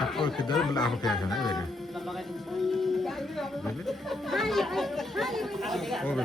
Satu kita belah apa ya kan? Oh,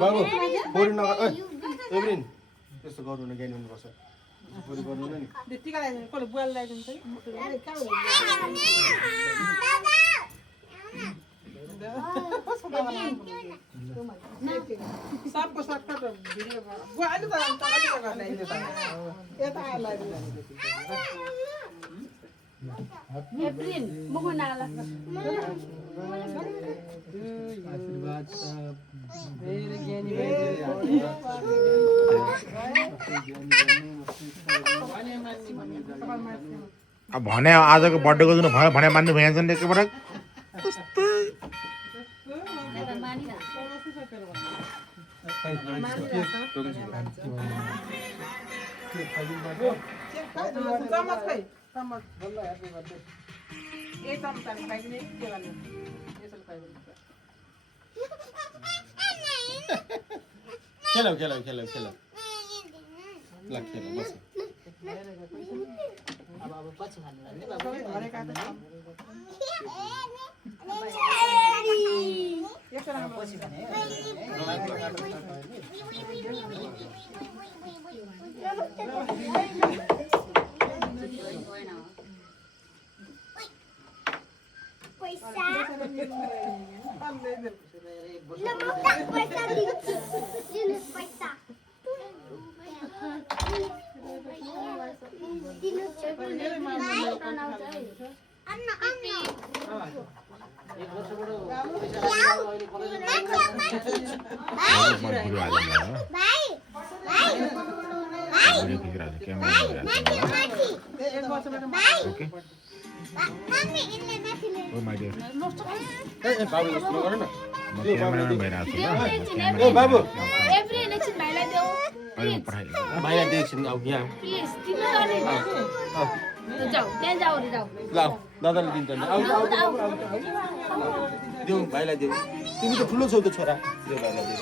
बाबु फोरी नगर एभ्रिन त्यस्तो गर्नु न ज्ञान हुनुपर्छ फोरी गर्नु न नि टिका लगाइदिनु कसले बुवाले लगाइदिन्छ सबको सर्टकट भिडियो बुवा अलि त यता एप्रिल मुख नाला आशीर्वाद सब धेरै ज्ञानी अब भने आजको बर्थडेको दिन भयो भने मान्नु भइहाल्छ नि एकपटक चम्मच खै चम्मच बल्ल ह्यापी बर्थडे ए चम्मच खाइदिने के गर्ने यसो खाइदिनु खेलौ खेलौ खेलौ खेलौ ल खेलौ बस अब पछि खानु नि बाबु घरे काट्छ यसो राम्रो पछि खाने बाबु एप्रिल एकछिन भाइलाई देऊ भाइलाई देख्छन् अब यहाँ प्लिज तिमी गर्ने जाऊ त्यहाँ जाऊ रे जाऊ ल दादाले दिन्छ नि आउ देऊ भाइलाई देऊ तिमी त ठुलो छौ त छोरा देऊ भाइलाई देऊ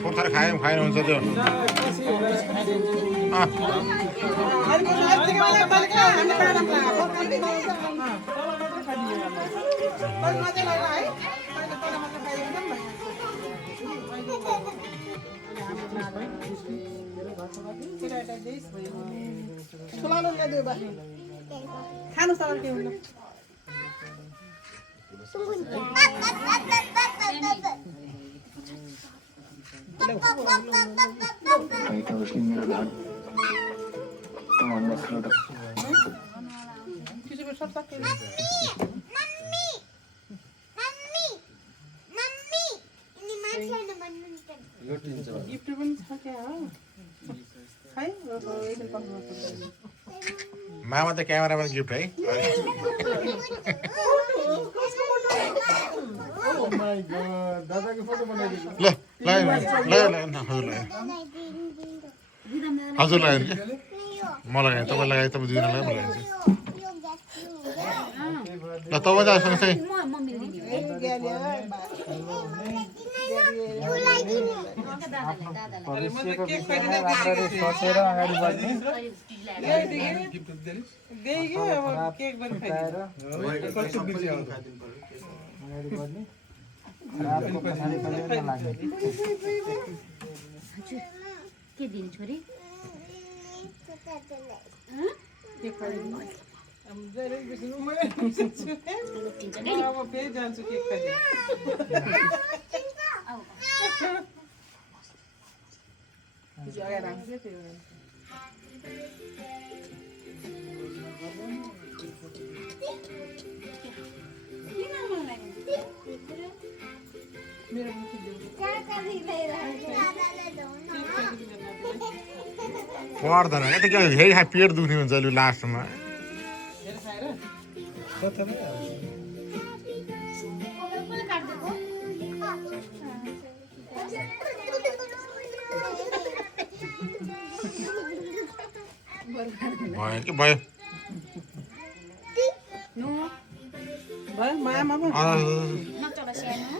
थोर थोर खाए हुन्छ त्यो खानु सर के हुन्छ गिफ्ट पनि छ क्या हो खै मामा त क्यामेरामा गिफ्ट है Oh my god. दादाको फोटो बनाइदिनु। ल ल हजुर लगायो नि म लगाएँ तपाईँ लगाएँ तपाईँ दुईजना लगाएँ म लगाएँ ल तपाईँ त सँगसँगै भविष्यको विषयमा राम्ररी सोचेर अगाडि बढ्ने अगाडि बढ्ने रातको पछाडि पछाडि नलाग्ने के दिनु छोरी फेरि जान्छु केक खाने अगाडि राख्छु त्यो मेरो पर्दैन क्या त के फेरि पेट दुख्ने हुन्छ अहिले लास्टमा भयो कि भयो भयो मायामा पो नचला सानो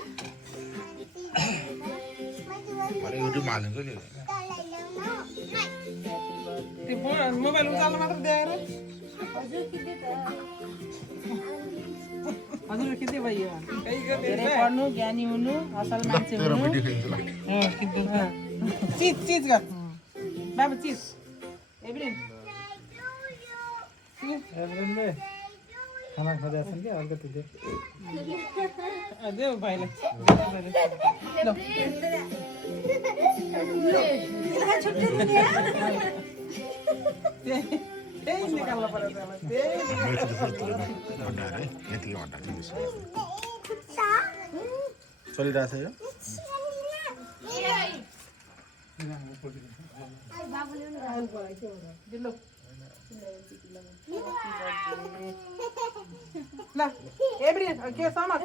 भरे युट्युबमा हालिदिन्छ नि त्यो मोबाइल उचाल्नु मात्र देखाएर हजुर किन्दै भयो धेरै पढ्नु ज्ञानी हुनु असल मान्छे तेरो हुनु भिडियो खेल्छु ल चिज चिज गर बाबु चिज एभ्रिन एभ्रिनले खाना खाँदै छन् कि अलिकति दे देऊ भाइलाई त्यही निकाल्नु पर्यो भन्डार है यतिकै भन्डार चलिरहेछ यो ल एभ्रिन के समाज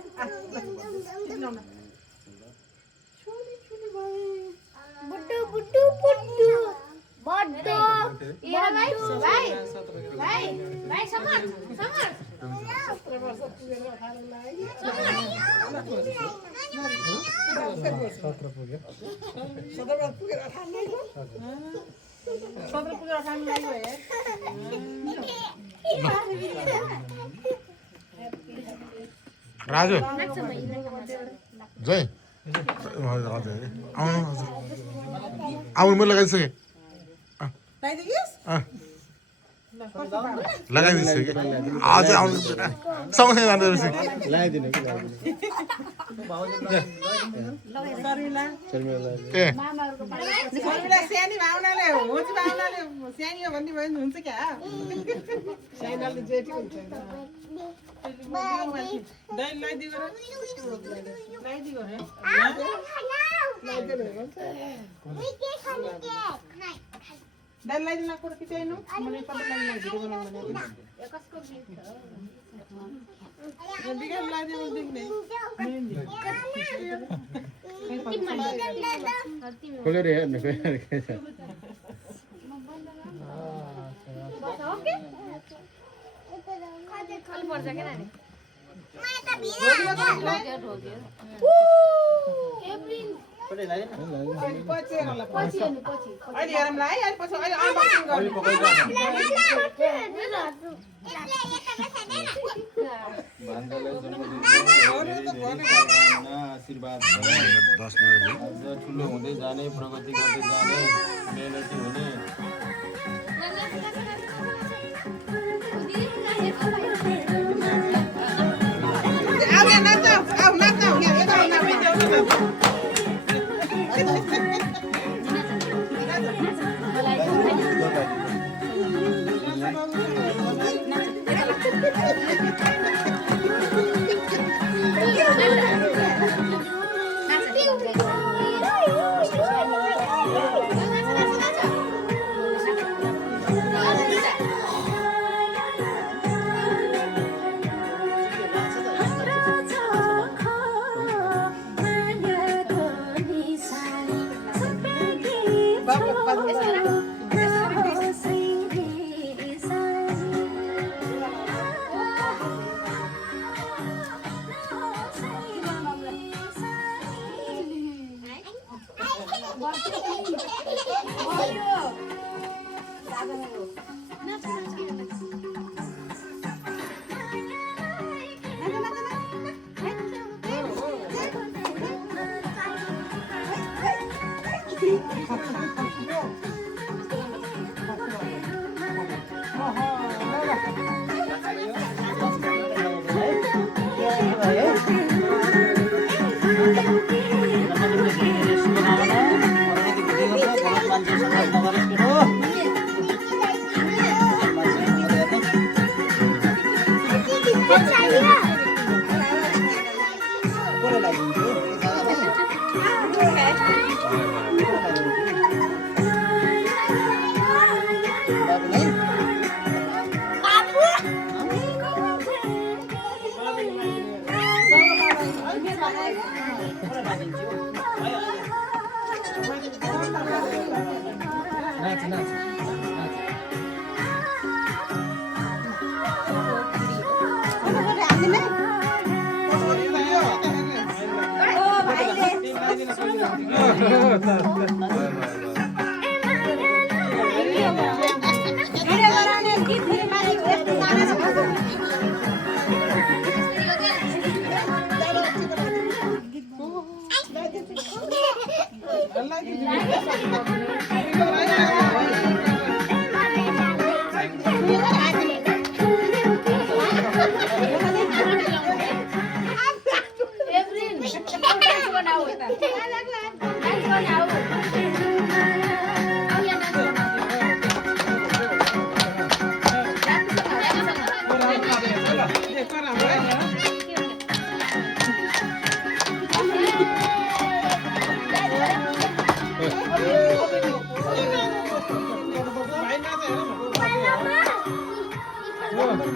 बुड्डू बुड्डू बुड्डू बड्डो ये भाई भाई भाई भाई समर समर 17 पुग्यो 17 पुगेर 18 लाग्यो राजु जय आउनु आउनु मैले लगाइसकेँ लगाइदिन्छु कि अझै आउनु सँगसँगै जाँदो रहेछ लगाइदिनु कि ए सानी भावनाले होची भावनाले सानी हो भन्ने भयो हुन्छ क्या साइनाले जेठी हुन्छ दाइ लाइदियो लाइदियो रे दाइ लाइदिन कोड कि छैन मैले सबै लाइदिन भिडियो बनाउन भने कसको गिफ्ट हो बिगाम लाइदियो देख्ने खोलेर हेर्नु ओके खाली पर्छ के नानी पछि हेरला पछि हेर्नु पछि अहिले हेरौँला है अहिले पछि अहिले अनबक्सिङ गर्नु आशीर्वाद 10 मिनेट अझ ठुलो हुँदै जाने प्रगति गर्दै जाने मेहनती हुने आउ यहाँ नाच आउ नाच यहाँ यता आउ नाच Nanti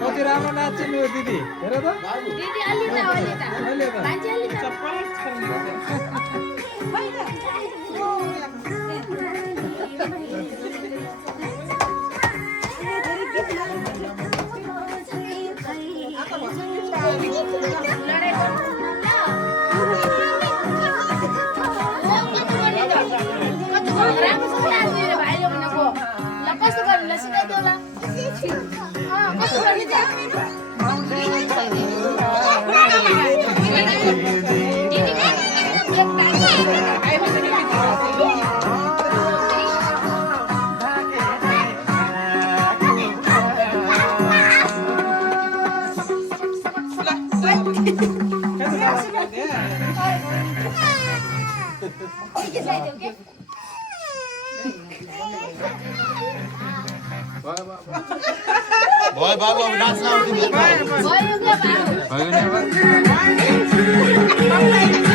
कति राम्रो नाच्नु दिदी हेर त दिदी अलि त मान्छे अलि त कस्तो गर्नु सिकाइदेऊ ल कस्तो भयो बाबु अब नाच्न आउँछ भयो